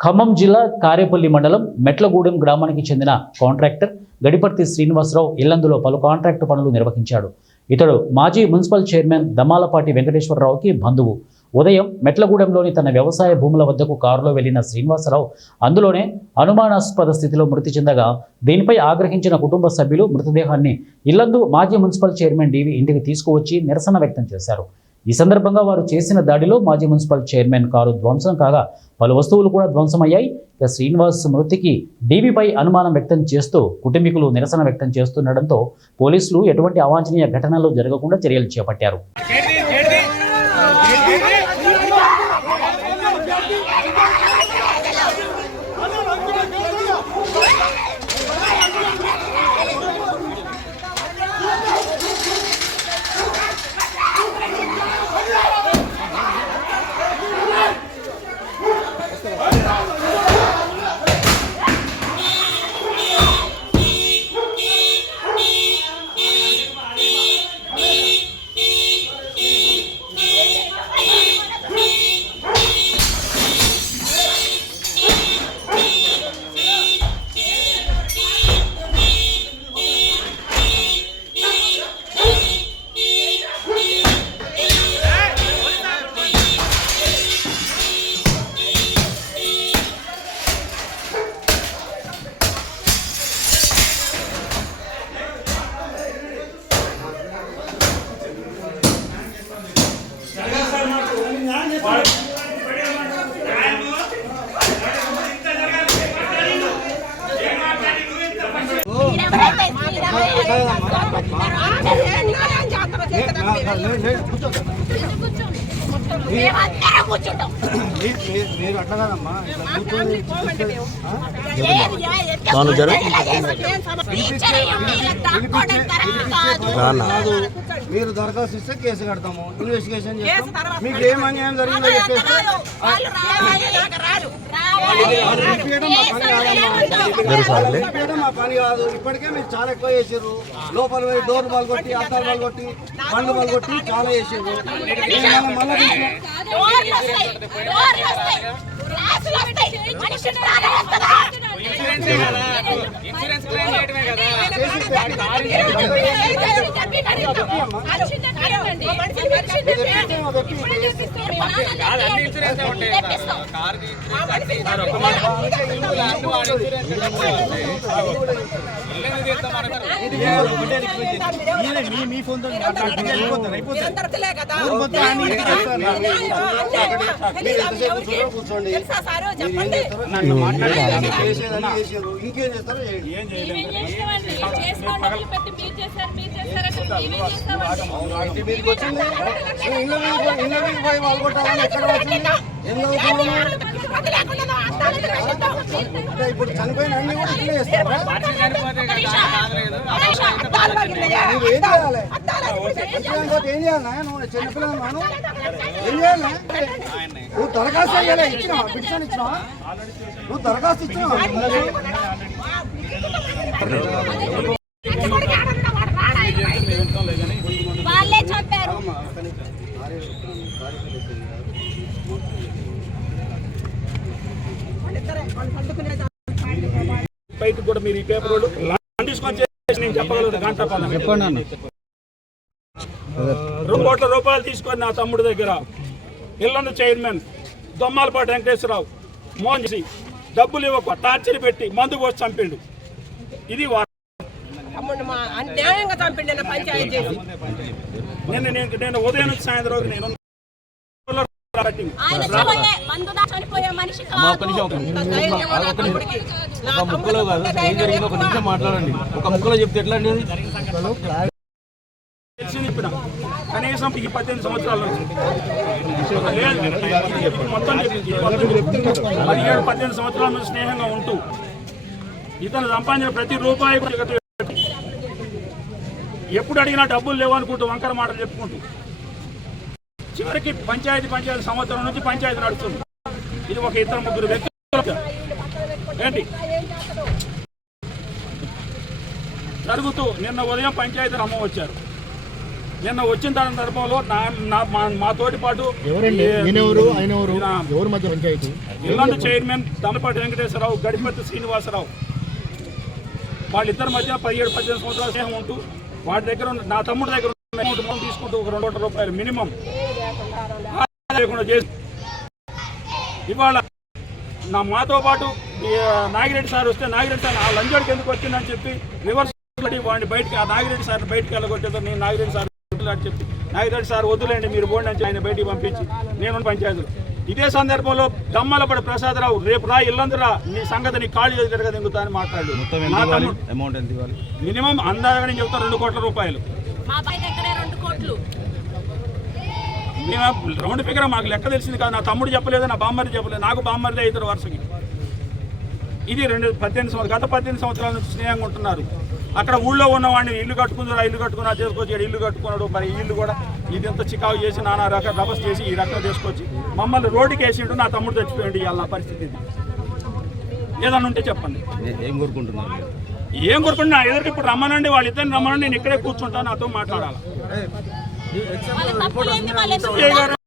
ఖమ్మం జిల్లా కారేపల్లి మండలం మెట్లగూడెం గ్రామానికి చెందిన కాంట్రాక్టర్ గడిపర్తి శ్రీనివాసరావు ఇల్లందులో పలు కాంట్రాక్టు పనులు నిర్వహించాడు. ఇతడు మాజీ మున్సిపల్ చైర్మన్ దమ్మాలపాటి వెంకటేశ్వరరావుకి బంధువు. ఉదయం మెట్లగూడెంలోని తన వ్యవసాయ భూముల వద్దకు కారులో వెళ్లిన శ్రీనివాసరావు అందులోనే అనుమానాస్పద స్థితిలో మృతి చెందగా దీనిపై ఆగ్రహించిన కుటుంబ సభ్యులు మృతదేహాన్ని ఇల్లందు మాజీ మున్సిపల్ చైర్మన్ డివి ఇంటికి తీసుకువచ్చి నిరసన వ్యక్తం చేశారు. ఈ సందర్భంగా వారు చేసిన దాడిలో మాజీ మున్సిపల్ చైర్మన్ కారు ధ్వంసం కాగా పలు వస్తువులు కూడా ధ్వంసమయ్యాయి. ఇక శ్రీనివాస్ మృతికి డీవీపై అనుమానం వ్యక్తం చేస్తూ కుటుంబీకులు నిరసన వ్యక్తం చేస్తుండటంతో పోలీసులు ఎటువంటి అవాంఛనీయ ఘటనలు జరగకుండా చర్యలు చేపట్టారు. మీరు అట్లా కాదమ్మా, మీరు దరఖాస్తు ఇస్తే కేసు కడతాము, ఇన్వెస్టిగేషన్ చేస్తాం. మీకు ఏం అన్యాయం జరిగిందో చెప్పేస్తే మా పని కాదు. ఇప్పటికే మీరు చాలా ఎక్కువ చేసారు. లోపల పోయి డోర్ బాల్ కొట్టి, అద్దాలు బాల్ కొట్టి, పండ్లు బాల్ కొట్టి చాలా చేసారు. మీ ఫోన్ కూర్చోండి, ఇంకేం చేస్తారో మీదకి వచ్చింది. ఇళ్ళ మీద పోయి పాల్గొట్టాలని ఎక్కడ వచ్చింది? ఇప్పుడు చనిపోయిన అన్ని కూడా ఇట్లా చేస్తారా? నువ్వు ఏం చేయాలి? ఏం చేయాలి? నువ్వు చిన్నపిల్లలు ఏం చేయాలి? నువ్వు దరఖాస్తు అయ్యాలి, ఇచ్చినావా? పిటిషన్ ఇచ్చినావా? నువ్వు దరఖాస్తు ఇచ్చినావా? బయటకు కూడా మీరు ఈ పేపర్ తీసుకొని నేను చెప్పగలను. గంట చెప్పండి. 2 కోట్ల రూపాయలు తీసుకొని నా తమ్ముడి దగ్గర ఇల్లందు చైర్మన్ దొమ్మాలపాటి వెంకటేశ్వరరావు మోహన్ చేసి డబ్బులు ఇవ్వక టార్చర్ పెట్టి మందు పోసి చంపిండు. ఇది నేను ఉదయం నుంచి సాయంత్రం నేను ఒక ముక్కలో కాదు, ఏం జరిగిందో ఒక నిమిషం మాట్లాడండి. ఒక ముక్కలో చెప్తే ఎట్లా అండి? కనీసం 18 సంవత్సరాల నుంచి మొత్తం 17-18 సంవత్సరాల నుంచి స్నేహంగా ఉంటూ ఇతను సంపాదించిన ప్రతి రూపాయి ఎప్పుడు అడిగినా డబ్బులు లేవనుకుంటూ వంకర మాటలు చెప్పుకుంటూ చివరికి పంచాయతీ సంవత్సరం నుంచి పంచాయతీ నడుస్తుంది. ఇది ఒక 2-3 వ్యక్తులు ఏంటి జరుగుతూ నిన్న ఉదయం పంచాయతీ అమ్మ వచ్చారు. నిన్న వచ్చిన సందర్భంలో మా తోటి పాటు ఎవరండి ఈయనెవరు ఆయన ఎవరు ఎవరి మధ్య పంచాయతీ ఇల్లందు చైర్మన్ దమలపాటి వెంకటేశ్వరరావు గడిపతి శ్రీనివాసరావు వాళ్ళిద్దరి మధ్య 17-18 సంవత్సరాల స్నేహం ఉంటూ వాటి దగ్గర నా తమ్ముడి దగ్గర అమౌంట్ తీసుకుంటూ ఒక 2 కోట్ల రూపాయలు మినిమం లేకుండా చేసి ఇవాళ మాతో పాటు నాగిరెడ్డి సార్ వస్తే నాగిరెడ్డి సార్ ఆ లంజోడికి ఎందుకు వచ్చిందని చెప్పి రివర్స్ వాడిని బయటకి ఆ నాగిరెడ్డి సార్ బయటకు వెళ్ళగొట్టేదో నేను నాగిరెడ్డి సార్ అని చెప్పి నాగిరెడ్డి సార్ వద్దులేండి మీరు పోండి అని ఆయన బయటికి పంపించి నేను పంచాయతీలు ఇదే సందర్భంలో దమ్మలపడి ప్రసాదరావు రేపు రా ఇల్లందురా నీ సంగతి నీ కాళ్ళు చేతిగా దిగుతా అని మాట్లాడు మినిమం అందాజని చెబుతా 2 కోట్ల రూపాయలు మేము రౌండ్ ఫిగర్ మాకు లెక్క తెలిసింది కాదు నా తమ్ముడు చెప్పలేదు నా బామ్మది చెప్పలేదు నాకు బామ్మరిదే ఇద్దరు వరుసకి ఇది 18 సంవత్సరాల నుంచి స్నేహంగా ఉంటున్నారు అక్కడ ఊళ్ళో ఉన్నవాడిని ఇల్లు కట్టుకుంటారు ఇల్లు కట్టుకున్నా చేసుకొచ్చి ఇల్లు కట్టుకున్నాడు మరి ఇల్లు కూడా ఇది ఎంత చికాకు చేసి నానా రకాల రభస్ చేసి ఈ రకంగా తీసుకొచ్చి మమ్మల్ని రోడ్డుకి వేసిండు నా తమ్ముడు చచ్చిపోయింది ఇవాళ నా పరిస్థితి ఏదన్నా ఉంటే చెప్పండి ఏం కోరుకుంటున్నారు ఏం కోరుకుంటున్నా ఎదురికి ఇప్పుడు రమ్మనండి వాళ్ళిద్దరిని రమ్మనండి నేను ఇక్కడే కూర్చుంటాను నాతో మాట్లాడాలి